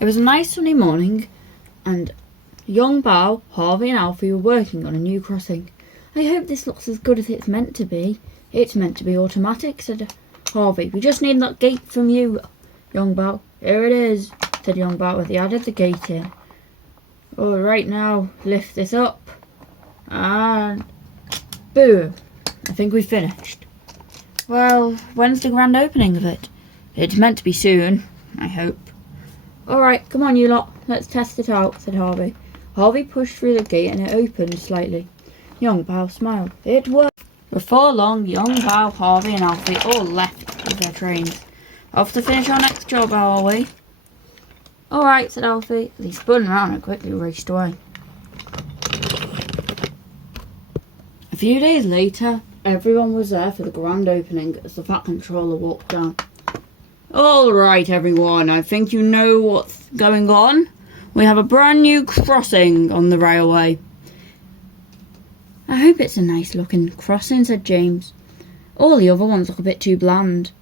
It was a nice sunny morning, and young Bao, Harvey and Alfie were working on a new crossing. I hope this looks as good as it's meant to be. It's meant to be automatic, said Harvey. We just need that gate from you, young Bao. Here it is, said young Bao as he added the gate in. All right, now lift this up, and boom. I think we finished. Well, when's the grand opening of it? It's meant to be soon, I hope. Alright, come on you lot, let's test it out, said Harvey. Harvey pushed through the gate and it opened slightly. Young Bao smiled. It worked. Before long, young Bao, Harvey and Alfie all left with their trains. Off to finish our next job, are we? Alright, said Alfie, as he spun around and quickly raced away. A few days later, everyone was there for the grand opening as the Fat Controller walked down. Alright everyone, I think you know what's going on. We have a brand new crossing on the railway. I hope it's a nice looking crossing, said James. All the other ones look a bit too bland.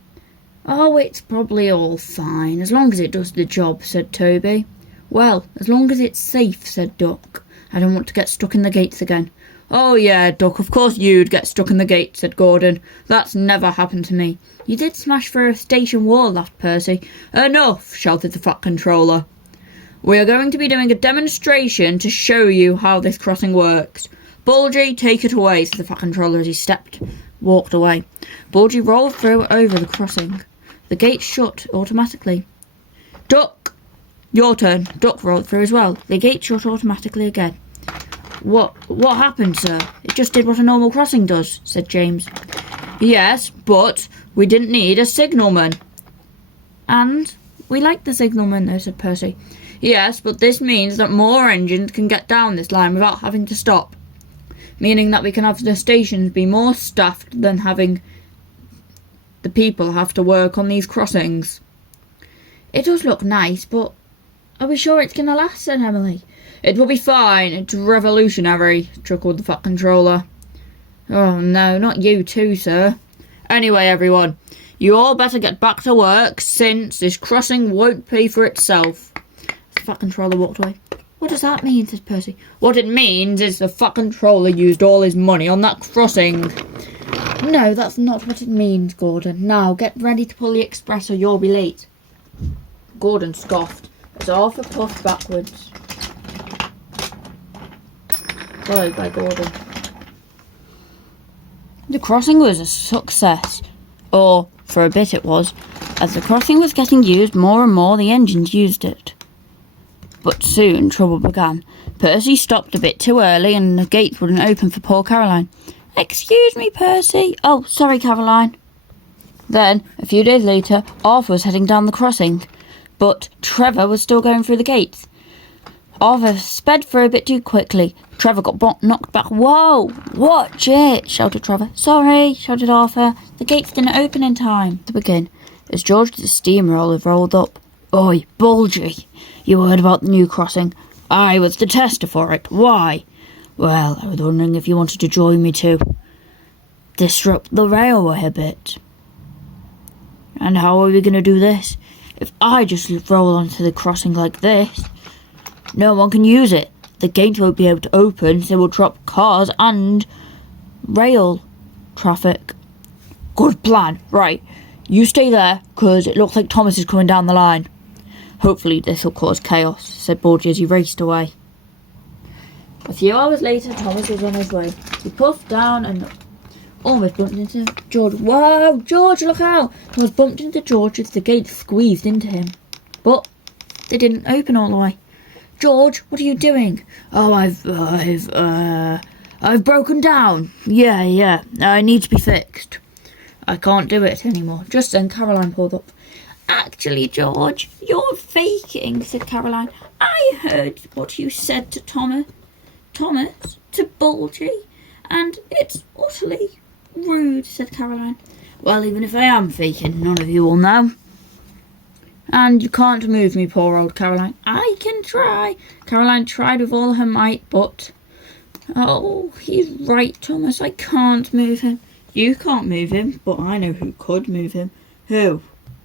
Oh, it's probably all fine, as long as it does the job, said Toby. Well, as long as it's safe, said Duck. I don't want to get stuck in the gates again. Oh yeah, Duck, of course you'd get stuck in the gate, said Gordon. That's never happened to me. You did smash through a station wall, laughed Percy. Enough, shouted the Fat Controller. We are going to be doing a demonstration to show you how this crossing works. Bulgy, take it away, said the Fat Controller as he walked away. Bulgy rolled through over the crossing. The gate shut automatically. Duck, your turn. Duck rolled through as well. The gate shut automatically again. What happened, sir? It just did what a normal crossing does, said James. Yes, but we didn't need a signalman. And we like the signalman, though, said Percy. Yes, but this means that more engines can get down this line without having to stop. Meaning that we can have the stations be more staffed than having the people have to work on these crossings. It does look nice, but are we sure it's going to last, said Emily. It will be fine. It's revolutionary, chuckled the Fat Controller. Oh no, not you too, sir. Anyway, everyone, you all better get back to work, since this crossing won't pay for itself. The Fat Controller walked away. What does that mean, said Percy. What it means is the Fat Controller used all his money on that crossing. No, that's not what it means, Gordon. Now, get ready to pull the express or you'll be late. Gordon scoffed as Arthur puffed backwards. Followed by Gordon. The crossing was a success, or for a bit it was. As the crossing was getting used more and more, the engines used it. But soon trouble began. Percy stopped a bit too early and the gates wouldn't open for poor Caroline. Excuse me, Percy. Oh, sorry, Caroline. Then, a few days later, Arthur was heading down the crossing, but Trevor was still going through the gates. Arthur sped through a bit too quickly. Trevor got knocked back. Whoa! Watch it! Shouted Trevor. Sorry, shouted Arthur. The gates didn't open in time to begin. As George's steamroller rolled up. Oi, Bulgy! You heard about the new crossing? I was the tester for it. Why? Well, I was wondering if you wanted to join me to disrupt the railway a bit. And how are we going to do this? If I just roll onto the crossing like this, no one can use it. The gate won't be able to open, so we'll drop cars and rail traffic. Good plan. Right, you stay there, because it looks like Thomas is coming down the line. Hopefully this will cause chaos, said Bulgy as he raced away. A few hours later, Thomas was on his way. He puffed down and almost bumped into George. Whoa, George, look out! Thomas bumped into George as the gate squeezed into him. But they didn't open all the way. George, what are you doing? Oh, I've broken down. Yeah, I need to be fixed. I can't do it anymore. Just then, Caroline pulled up. Actually, George, you're faking, said Caroline. I heard what you said to Thomas, to Bulgy, and it's utterly rude, said Caroline. Well, even if I am faking, none of you will know. And you can't move me, poor old Caroline. I can try. Caroline tried with all her might, but... Oh, he's right, Thomas. I can't move him. You can't move him, but I know who could move him. Who?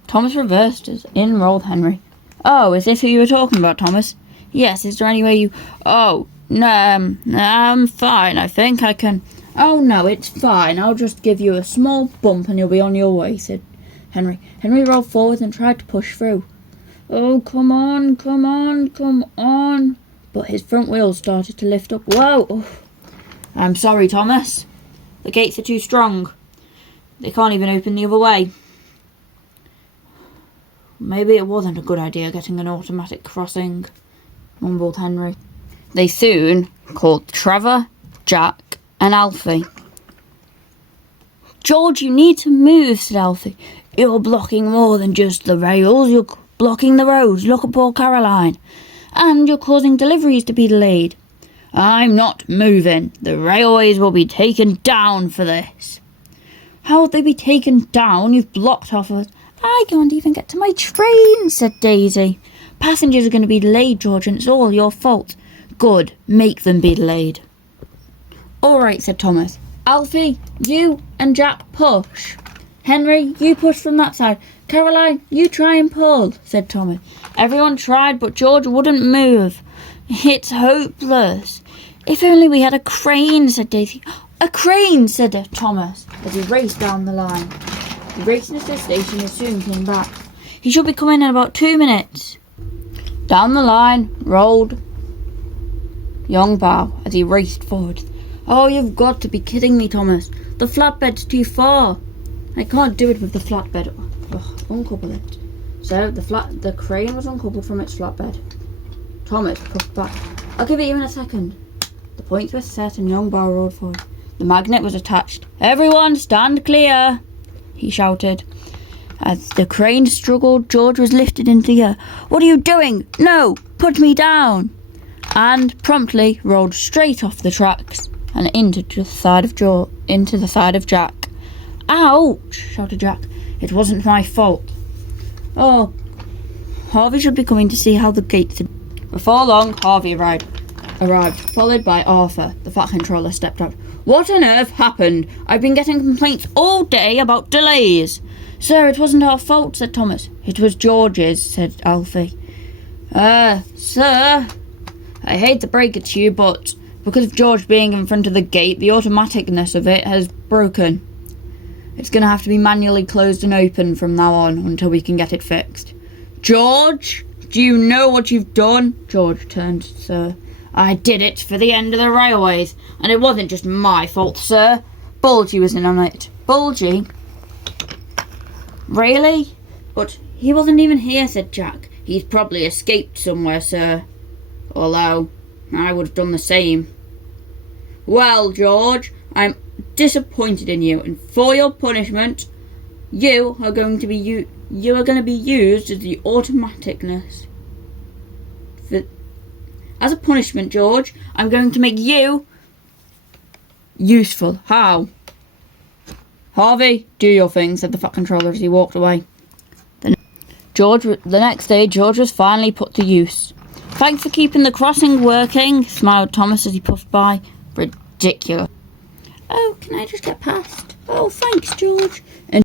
Thomas reversed as in rolled Henry. Oh, is this who you were talking about, Thomas? Yes, is there any way you... Oh, no, I'm fine. I think I can... Oh, no, it's fine. I'll just give you a small bump and you'll be on your way, said Henry. Henry rolled forward and tried to push through. Oh, come on, come on, come on. But his front wheels started to lift up. Whoa! Oh. I'm sorry, Thomas. The gates are too strong. They can't even open the other way. Maybe it wasn't a good idea getting an automatic crossing, mumbled Henry. They soon called Trevor, Jack, and Alfie. George, you need to move, said Alfie. You're blocking more than just the rails. You're blocking the roads. Look at poor Caroline. And you're causing deliveries to be delayed. I'm not moving. The railways will be taken down for this. How would they be taken down? You've blocked off us. I can't even get to my train, said Daisy. Passengers are going to be delayed, George, and it's all your fault. Good, make them be delayed. All right, said Thomas. Alfie, you and Jack push. Henry, you push from that side. Caroline, you try and pull, said Thomas. Everyone tried, but George wouldn't move. It's hopeless. If only we had a crane, said Daisy. A crane, said Thomas, as he raced down the line. He raced into the station and soon came back. He should be coming in about 2 minutes. Down the line rolled young Bao as he raced forward. Oh, you've got to be kidding me, Thomas. The flatbed's too far. I can't do it with the flatbed. Uncouple it. So the crane was uncoupled from its flatbed. Thomas puffed back. I'll give it you in a second. The points were set and young Bao rolled forward. The magnet was attached. Everyone stand clear, he shouted. As the crane struggled, George was lifted into the air. What are you doing? No, put me down. And promptly rolled straight off the tracks and into the side of Jack. Ouch, shouted Jack. It wasn't my fault. Oh, Harvey should be coming to see how the gates are. Before long, Harvey arrived, followed by Arthur. The fat controller stepped out. What on earth happened? I've been getting complaints all day about delays. Sir, it wasn't our fault, said Thomas. It was George's, said Alfie. Sir, I hate to break it to you, but because of George being in front of the gate, the automaticness of it has broken. It's going to have to be manually closed and open from now on until we can get it fixed. George, do you know what you've done? George turned to Sir. I did it for the end of the railways, and it wasn't just my fault, sir. Bulgy was in on it. Bulgy? Really? But he wasn't even here, said Jack. He's probably escaped somewhere, sir. Although, I would have done the same. Well, George, I'm disappointed in you, and for your punishment, you are going to be used as the automaticness. As a punishment, George, I'm going to make you useful. How? Harvey, do your thing, said the fat controller as he walked away. The next day, George was finally put to use. Thanks for keeping the crossing working, smiled Thomas as he puffed by. Ridiculous. Oh, can I just get past? Oh, thanks, George. And